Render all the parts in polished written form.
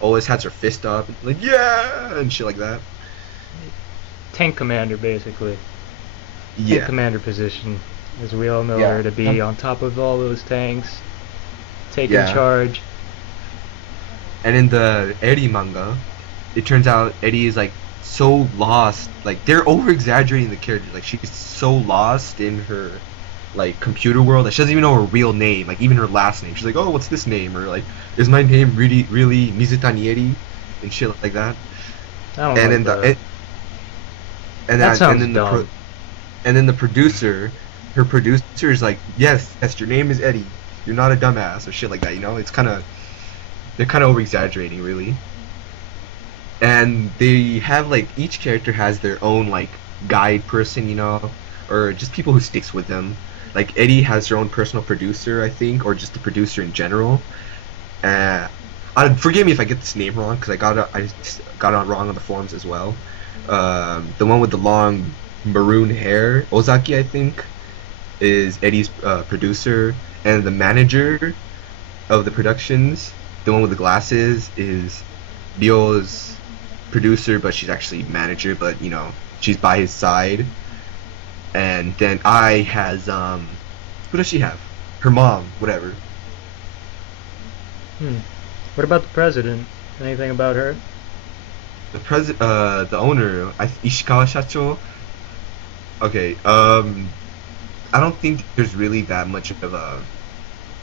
always has her fist up, like yeah, and shit like that. Tank commander, basically. Tank Yeah, commander position, as we all know yeah, her to be, on top of all those tanks, taking yeah. charge. And in the Eri manga, it turns out Eri is like so lost. Like they're over exaggerating the character. Like she's so lost in her like computer world that she doesn't even know her real name. Like even her last name. She's like, oh, what's this name? Or like, is my name really Mizutani Eri? And shit like that. I don't And like then that. That and sounds then dumb. the producer, her producer is like, yes, your name is Eddie. You're not a dumbass or shit like that. You know, it's kind of they're kind of over exaggerating, really. And they have like each character has their own like guide person, you know, or just people who sticks with them. Like Eddie has her own personal producer, I think, or just the producer in general. Uh, forgive me if I get this name wrong because I got it wrong on the forums as well. The one with the long maroon hair, Ozaki, I think, is Eddie's producer, and the manager of the productions, the one with the glasses, is Ryo's producer, but she's actually manager, but you know, she's by his side. And then I has who does she have? Her mom, whatever. Hmm. What about the president? Anything about her? The owner, Ishikawa Shacho. Okay, I don't think there's really that much of a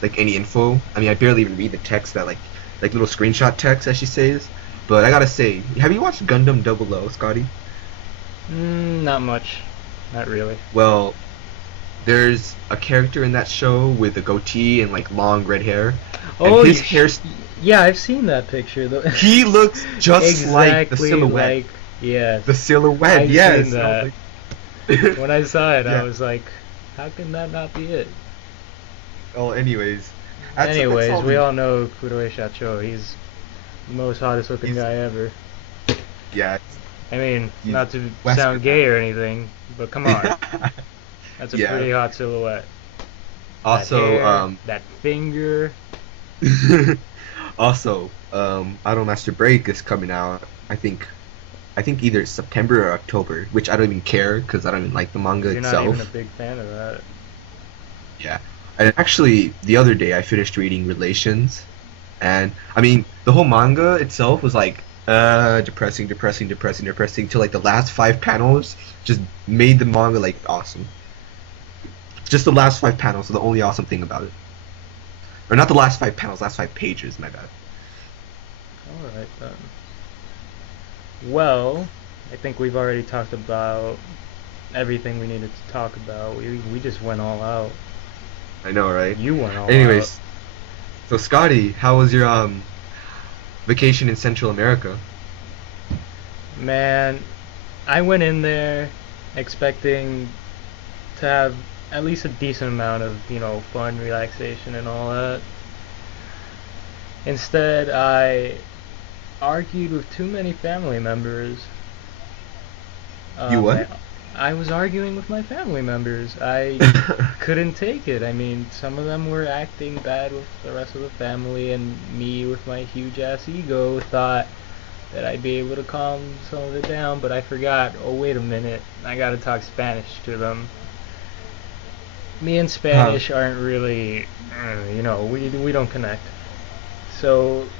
like any info. I mean, I barely even read the text that like little screenshot text as she says. But I gotta say, have you watched Gundam Double O, Scotty? Not much. Not really. Well, there's a character in that show with a goatee and like long red hair, and Oh, his hair yeah, I've seen that picture though. he looks just like the Exactly silhouette. like, yes. The silhouette, I've seen yes. I was that. like, When I saw it, I yeah. was like, how can that not be it? Well, anyways, that's Anyways, all we the all know Kuroi Shacho. He's the most hottest looking he's guy ever. yeah I mean, he's not to Western sound gay man. or anything, but come on. That's a Yeah. pretty hot silhouette. That Also, hair, that finger. Idol Master Break is coming out. I think either September or October, which I don't even care because I don't even like the manga You're not even a itself. big fan of that. Yeah. And actually, the other day I finished reading Relations, and I mean, the whole manga itself was like, depressing, till like the last five panels just made the manga like awesome. Just the last five panels are the only awesome thing about it. Or not the last five panels, last five pages, my bad. Alright then. Well, I think we've already talked about everything we needed to talk about. We just went all out. I know, right? You went all out. Anyways, so Scotty, how was your vacation in Central America? Man, I went in there expecting to have at least a decent amount of, fun, relaxation, and all that. Instead, I argued with too many family members. You Um, what? I, I was arguing with my family members. I couldn't take it. I mean, some of them were acting bad with the rest of the family, and me, with my huge ass ego, thought that I'd be able to calm some of it down, but I forgot. Oh, wait a minute. I gotta talk Spanish to them. Me and Huh. Spanish aren't really, we don't connect. So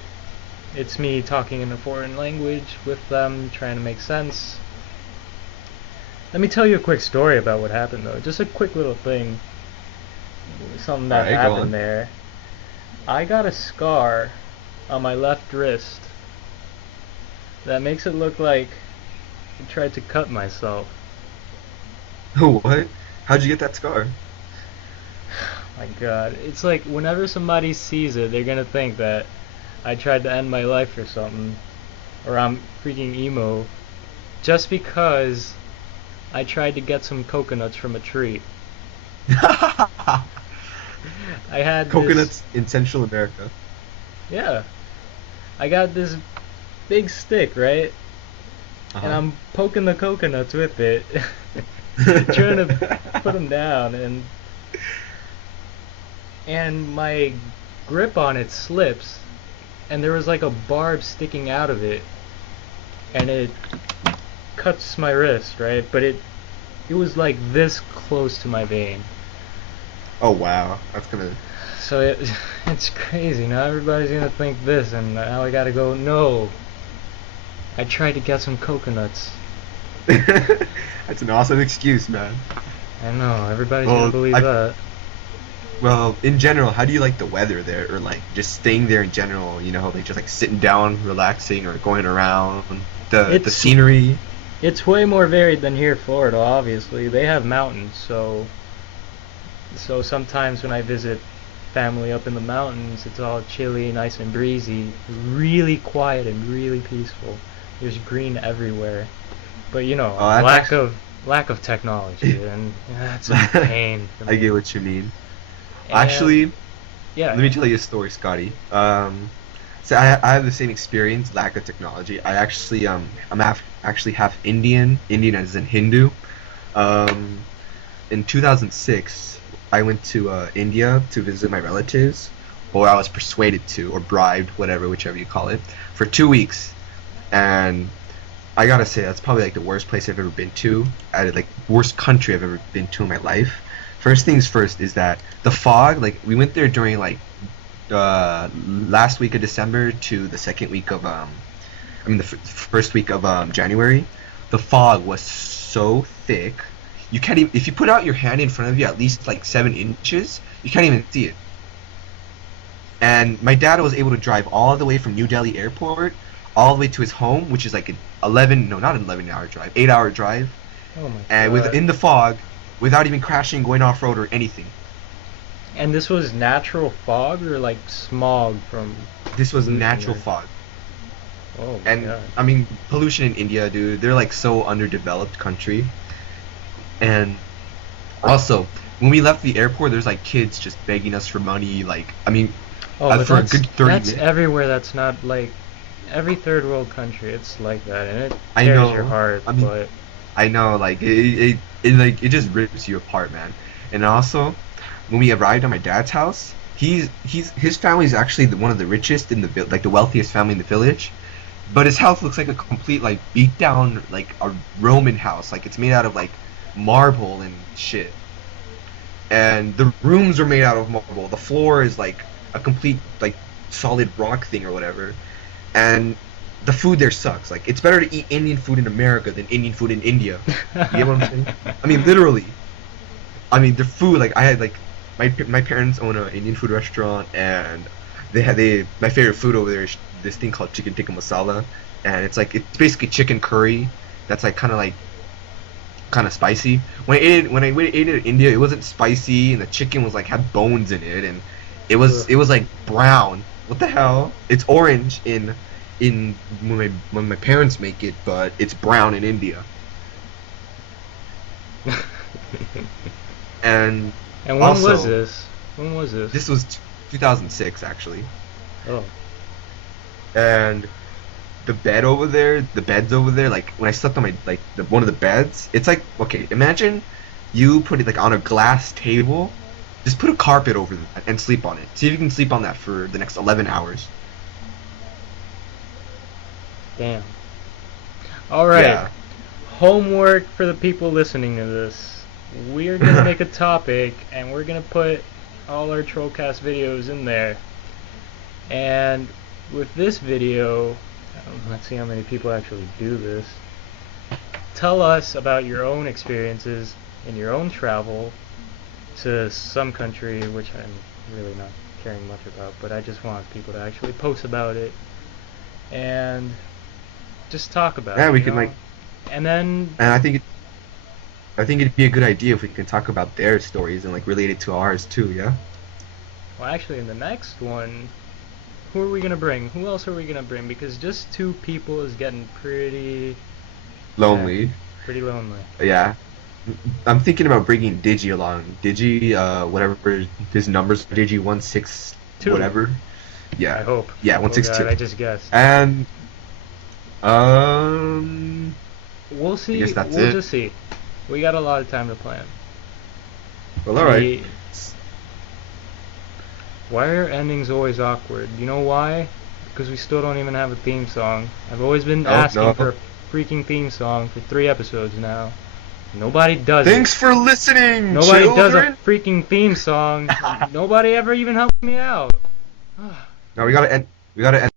it's me talking in a foreign language with them, trying to make sense. Let me tell you a quick story about what happened, though. Just a quick little thing, something All that right, go happened on. there. I got a scar on my left wrist that makes it look like I tried to cut myself. What? How'd you get that scar? My god. It's like whenever somebody sees it, they're gonna think that I tried to end my life or something. Or I'm freaking emo. Just because I tried to get some coconuts from a tree. I had this. Coconuts in Central America. Yeah. I got this big stick, right? And Uh I'm poking the coconuts with it. Trying to put them down. And my grip on it slips. and there was like a barb sticking out of it, and it cuts my wrist, right? But it was like this close to my vein. Oh wow, that's gonna. So it's crazy. Now everybody's gonna think this, and now I gotta go. No, I tried to get some coconuts. That's an awesome excuse, man. I know everybody's Well, gonna believe that. Well, in general, how do you like the weather there, or like just staying there in general? You know, like just like sitting down, relaxing, or going around the It's scenery. it's way more varied than here, Florida. Obviously, they have mountains, so sometimes when I visit family up in the mountains, it's all chilly, nice and breezy, really quiet and really peaceful. There's green everywhere, but Oh, that's lack of technology, and that's a pain for I me. get what you mean. And Actually, yeah, let me tell you a story, Scotty. So I have the same experience, lack of technology. I actually actually half Indian as in Hindu. Um, in 2006, I went to India to visit my relatives, or I was persuaded to, or bribed, whatever, whichever you call it, for 2 weeks. And I gotta say, that's probably like the worst place I've ever been to, like worst country I've ever been to in my life. First things first is that the fog, like we went there during like last week of December to the second week of first week of January. The fog was so thick, you can't even if you put out your hand in front of you at least like 7 inches, you can't even see it. And my dad was able to drive all the way from New Delhi airport all the way to his home, which is like an 11, no, not an 11-hour drive, 8-hour drive, oh my and god. within the fog, without even crashing, going off road or anything. And this was natural fog or like smog from This was pollution natural or... fog. Oh my And god. I mean, pollution in India, dude, they're like so underdeveloped country. And also, when we left the airport, there's like kids just begging us for money. Like, I mean, Oh, but for a good 30 that's minutes. everywhere. That's not like every third world country. It's like that, and it I tears your know. heart. I mean, But I know. Like, it like it just rips you apart, man. And also, when we arrived at my dad's house, his family is actually one of the richest in like the wealthiest family in the village. But his house looks like a complete like beat down like a Roman house. Like it's made out of like marble and shit. And the rooms are made out of marble. The floor is like a complete like solid rock thing or whatever. And the food there sucks. Like it's better to eat Indian food in America than Indian food in India. You get what I'm saying? I mean, literally. I mean, the food. Like I had like my parents own an Indian food restaurant, and my favorite food over there is this thing called chicken tikka masala, and it's basically chicken curry that's like kind of spicy. When I ate it in India, it wasn't spicy, and the chicken was like had bones in it, and ugh. it was like brown. What the hell? It's orange in when my parents make it, but it's brown in India. And And when was also, this? When was this? this was 2006 actually, Oh, and the beds over there, like when I slept on my like one of the beds, it's like okay, imagine you put it like on a glass table, just put a carpet over that and sleep on it. See if you can sleep on that for the next 11 hours. damn. All right. Yeah. Homework for the people listening to this. We're gonna make a topic, and we're gonna put all our Trollcast videos in there. And with this video, let's see how many people actually do this. Tell us about your own experiences in your own travel to some country, which I'm really not caring much about, but I just want people to actually post about it and just talk about Yeah, it, we you can know? like, And then, and I think it'd be a good idea if we can talk about their stories and like relate it to ours too. Yeah. well, actually, in the next one, who are we gonna bring? Who else are we gonna bring? Because just two people is getting Lonely. pretty lonely. Yeah. I'm thinking about bringing Digi along. Digi, whatever his numbers, Digi 16 Two, whatever. I Yeah. hope. Yeah, Oh god, 162. I just guessed. And um, We'll I see. guess that's We'll it. just see. We got a lot of time to plan. Well, all right. Why are endings always awkward? You know why? because we still don't even have a theme song. I've always been Oh, asking no. for a freaking theme song for 3 episodes now. Nobody does Thanks it. for listening, Nobody does a children. freaking theme song. Nobody ever even helped me out. Now we gotta end. We gotta end.